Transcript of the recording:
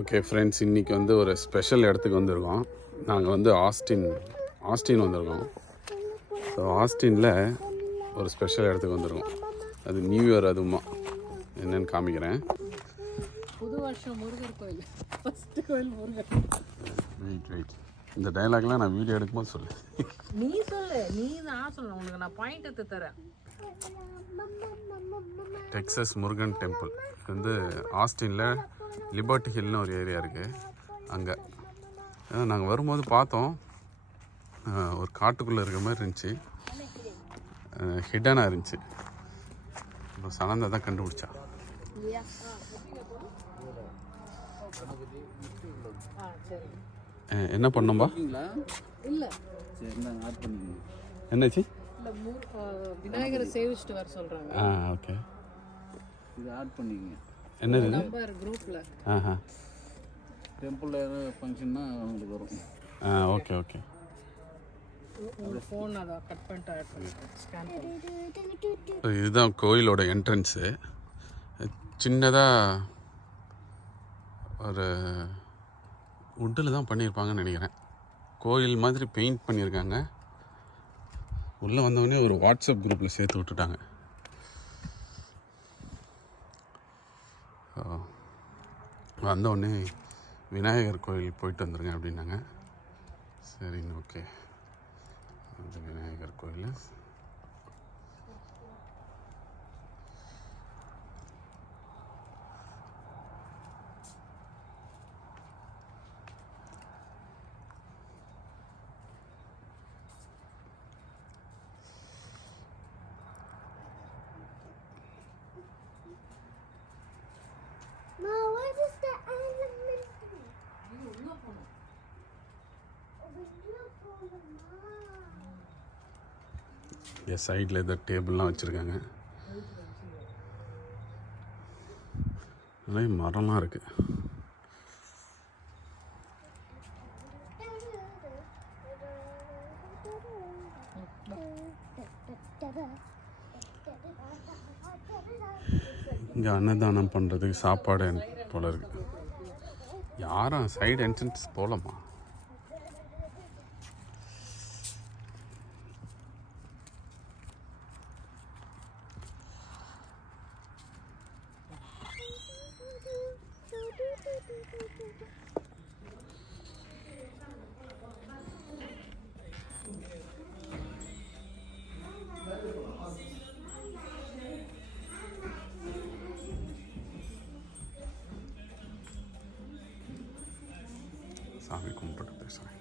Okay friends, இன்றைக்கி வந்து ஒரு ஸ்பெஷல் இடத்துக்கு வந்திருக்கோம். நாங்கள் வந்து ஆஸ்டின் வந்திருக்கோம். ஸோ ஆஸ்டினில் ஒரு ஸ்பெஷல் இடத்துக்கு வந்திருக்கோம். அது நியூ இயர், அதுவுமா என்னென்னு காமிக்கிறேன். புது வருஷம் முருகர் கோயில், ஃபஸ்ட்டு கோயில் முருகர். வெயிட் இந்த டைலாக்லாம் நான் வீடியோ எடுக்கும்போது சொல்லு. நீ சொல்லு, நீ தான் சொல்லணும். உங்களுக்கு நான் பாயிண்ட் எடுத்து தரேன். டெக்ஸஸ் முருகன் டெம்பிள் வந்து ஆஸ்டினில் லிபர்ட்டி ஹில்னு ஒரு ஏரியா இருக்குது. அங்கே நாங்கள் வரும்போது பார்த்தோம், ஒரு காட்டுக்குள்ளே இருக்கிற மாதிரி இருந்துச்சு, ஹிடனாக இருந்துச்சு. இப்போ சனந்தா தான் கண்டுபிடிச்சா. என்ன பண்ணோம்பா? இல்லை என்னாச்சு? விநாயகரை சேவிச்சுட்டு வர சொல்கிறாங்க. ஓகே, இது ஆட் பண்ணிக்கங்க. என்னது நம்பர் குரூப்பில்? டெம்பிளில் ஏதாவது ஃபங்க்ஷன்னா அவங்களுக்கு வரும். Okay okay. உங்கள் ஃபோன் அதை கட் பண்ணிட்டு ஆட் பண்ணிட்டு ஸ்கேன் பண்ணி. இதுதான் கோயிலோட என்ட்ரன்ஸு. சின்னதாக ஒரு வுட்டில் தான் பண்ணியிருப்பாங்கன்னு நினைக்கிறேன். கோயில் மாதிரி பெயிண்ட் பண்ணியிருக்காங்க. உள்ளே வந்தவொடனே ஒரு வாட்ஸ்அப் குரூப்பில் சேர்த்து விட்டுட்டாங்க. வந்தவுடனே விநாயகர் கோயில் போயிட்டு வந்துடுங்க அப்படின்னாங்க. சரிங்க, ஓகே. அந்த விநாயகர் கோயில் சைடில் ஏதோ டேபிள்லாம் வச்சுருக்காங்க. நிறைய மரம்லாம் இருக்குது. இங்கே அன்னதானம் பண்ணுறதுக்கு சாப்பாடு போல இருக்குது. யாரும் சைடு என்ட்ரன்ஸ் போகலாமா? சாமி கும்பிட்டு பேசுகிறேன்.